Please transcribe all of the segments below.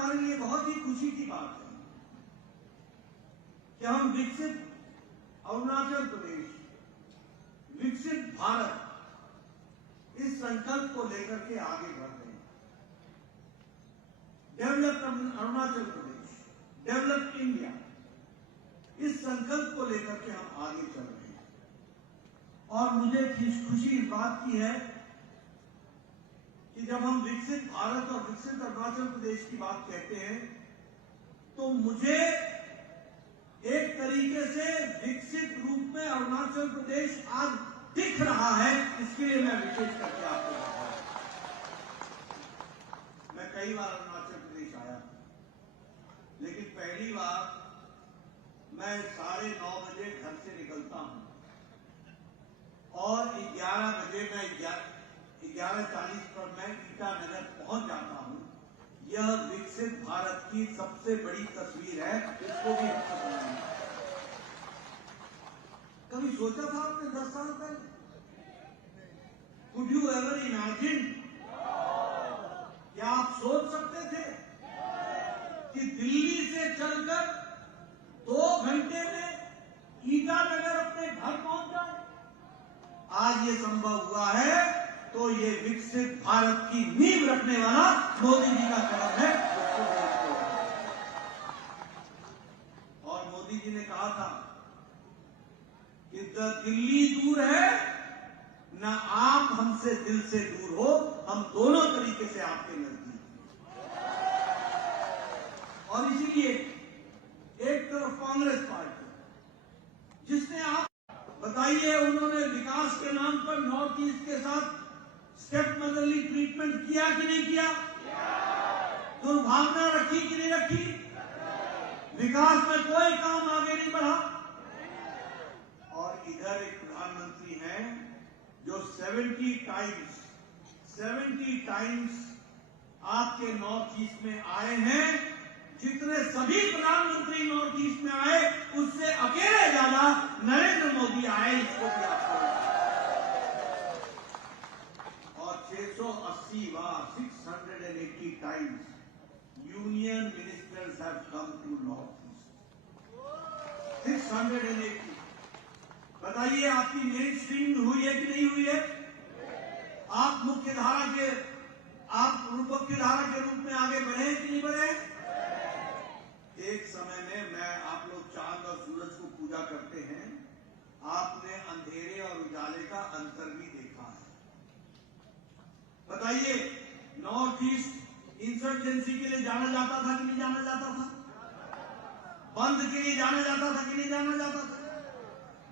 हमारे लिए बहुत ही खुशी की बात है कि हम विकसित अरुणाचल प्रदेश, विकसित भारत, इस संकल्प को लेकर के आगे बढ़ रहे हैं। Developed Arunachal Pradesh, developed India, इस संकल्प को लेकर के हम आगे चल रहे हैं। और मुझे खुशी इस बात की है कि जब हम विकसित भारत और विकसित अरुणाचल प्रदेश की बात कहते हैं तो मुझे एक तरीके से विकसित रूप में अरुणाचल प्रदेश आज दिख रहा है। इसके लिए मैं विशेष करके आपको बताऊं, मैं कई बार अरुणाचल प्रदेश आया, लेकिन पहली बार मैं 9:30 बजे घर से निकलता हूं और 11 बजे मैं 11:40 पर मैं ईटानगर पहुंच जाता हूं। यह विकसित भारत की सबसे बड़ी तस्वीर है, इसको भी अच्छा बनाएंगे। कभी सोचा था आपने 10 साल पहले? Could you ever imagine? क्या आप सोच सकते थे कि दिल्ली से चलकर 2 घंटे में ईटानगर अपने घर पहुंच जाए? आज ये संभव हुआ है तो ये विकसित भारत की नींव रखने वाला मोदी जी का कदम है। और मोदी जी ने कहा था कि दिल्ली दूर है ना, आप हमसे दिल से दूर हो, हम दोनों तरीके से आपके नजदीक हैं। और इसीलिए एक तरफ कांग्रेस पार्टी, जिसने आप बताइए, उन्होंने विकास के नाम पर नॉर्थ ईस्ट के साथ स्टेप मदरली ट्रीटमेंट किया कि नहीं किया? दुर्भावना रखी कि नहीं रखी? विकास में कोई काम आगे नहीं बढ़ा। और इधर एक प्रधानमंत्री हैं जो 70 टाइम्स आपके नॉर्थ ईस्ट में आए हैं। जितने सभी प्रधानमंत्री नॉर्थ ईस्ट में आए उससे अकेले ज्यादा नरेंद्र मोदी आए, इसको भी आपको। और 680 बार 680 times union ministers have come to north east. 680। बताइए, आपकी मेन स्ट्रीम हुई है कि नहीं हुई है? आप मुख्यधारा के रूप में आगे बढ़े कि नहीं बढ़े? एक समय में आप लोग चांद और सूरज को पूजा करते हैं, आपने अंधेरे और उजाले का अंतर भी देखा है। बताइए, नॉर्थ ईस्ट इंसर्जेंसी के लिए जाना जाता था कि नहीं जाना जाता था? बंद के लिए जाना जाता था कि नहीं जाना जाता था?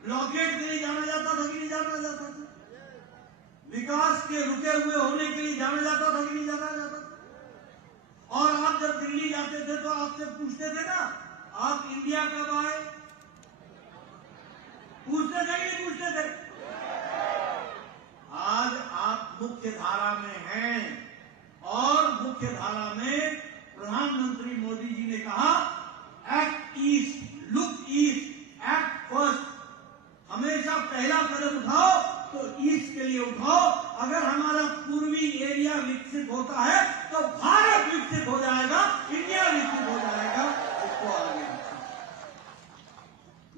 ब्लॉकेट के लिए जाना जाता था कि नहीं जाना जाता था? विकास के रुके हुए होने के लिए जाना जाता था कि नहीं जाना जाता था? और आप जब दिल्ली जाते थे तो आपसे पूछते थे ना, आप इंडिया कब आए? पूछते थे कि नहीं पूछते थे? आज आप मुख्य धारा में हैं और मुख्य धारा में प्रधानमंत्री मोदी जी ने कहा, act east, look east, act first. हमेशा पहला कदम उठाओ तो ईस्ट के लिए उठाओ। अगर हमारा पूर्वी एरिया विकसित होता है तो भारत विकसित हो जाएगा, इंडिया विकसित हो जाएगा। इसको आगे बढ़ाओ।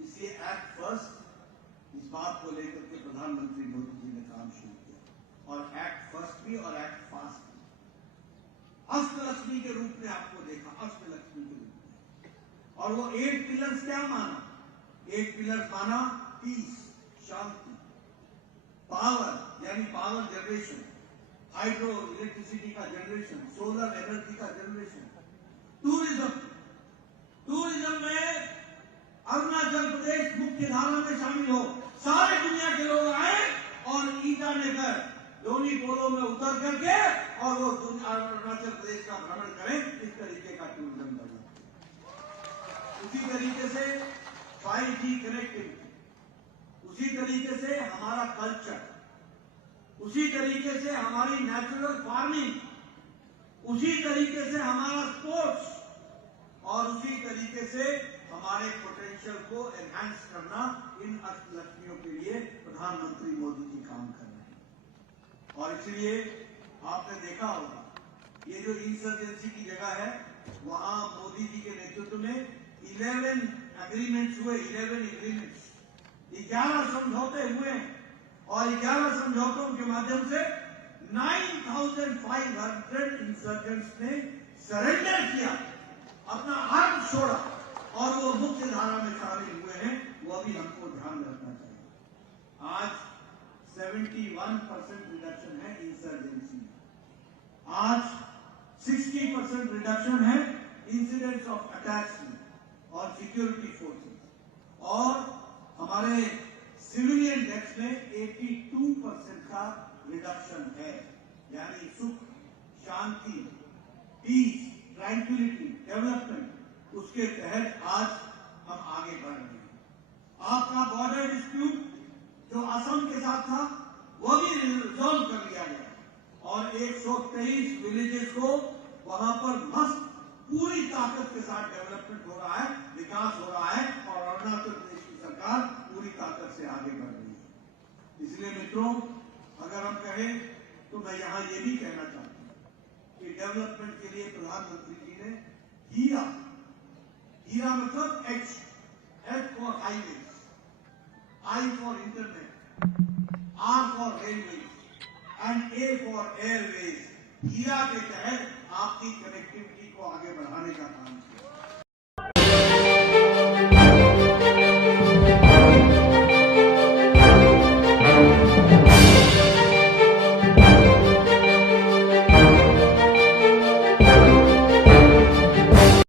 इसलिए एक्ट फर्स्ट, इस बात को लेकर के प्रधानमंत्री मोदी जी ने काम शुरू किया। और एक्ट फर्स्ट भी और एक्ट फास्ट भी। अष्टलक्ष्मी के रूप में आपको देखा, अष्टलक्ष्मी के रूप में। और वो 8 पिलर्स क्या माना? 8 पिलर्स माना, पीस, शांति, पावर यानी पावर जनरेशन, हाइड्रो इलेक्ट्रिसिटी का जनरेशन, सोलर एनर्जी का जनरेशन, टूरिज्म में अरुणाचल प्रदेश मुख्य धारा में शामिल हो। सारे दुनिया के लोग आए और ईटानगर, दोनी पोलो में उतर करके और वो अरुणाचल प्रदेश का भ्रमण करें, इस तरीके का टूरिज्म डेवलप। उसी तरीके से 5G कनेक्टिविटी, उसी तरीके से हमारा कल्चर, उसी तरीके से हमारी नेचुरल फार्मिंग, उसी तरीके से हमारा स्पोर्ट्स और उसी तरीके से हमारे पोटेंशियल को एनहांस करना। इन अष्टलक्ष्मियों के लिए प्रधानमंत्री मोदी जी काम कर रहे हैं। और इसलिए आपने देखा होगा, ये जो इंसर्जेंसी की जगह है 11 एग्रीमेंट्स हुए, 11 एग्रीमेंट्स, 11 समझौते हुए और 11 समझौतों के माध्यम से 9,500 इंसर्जेंट्स ने सरेंडर किया, अपना आर्म छोड़ा और वो मुख्य धारा में शामिल हुए हैं। वो भी हमको ध्यान रखना चाहिए। आज 71% रिडक्शन है इंसर्जेंसी में, आज 60% रिडक्शन है इंसिडेंट्स ऑफ अटैक्स में और सिक्योरिटी फोर्सेस, और हमारे सिविलियन डेथ्स में 82% का रिडक्शन है। यानी सुख, शांति, पीस, ट्रैंक्विलिटी, डेवलपमेंट, उसके तहत आज हम आगे बढ़ रहे हैं। आपका बॉर्डर डिस्प्यूट जो असम के साथ था वो भी रिजॉल्व कर लिया गया और 123 विलेजेस को वहां पर मस्त पूरी ताकत के साथ डेवलपमेंट हो रहा है, विकास हो रहा है और अरुणाचल प्रदेश की सरकार पूरी ताकत से आगे बढ़ रही है। इसलिए मित्रों, अगर हम कहें तो मैं यहां ये भी कहना चाहता हूं कि डेवलपमेंट के लिए प्रधानमंत्री जी ने हीरा मतलब H for highways, I for internet, R for railways and A for airways, Heera के तहत आपकी कनेक्टिविटी को आगे बढ़ाने का काम किया।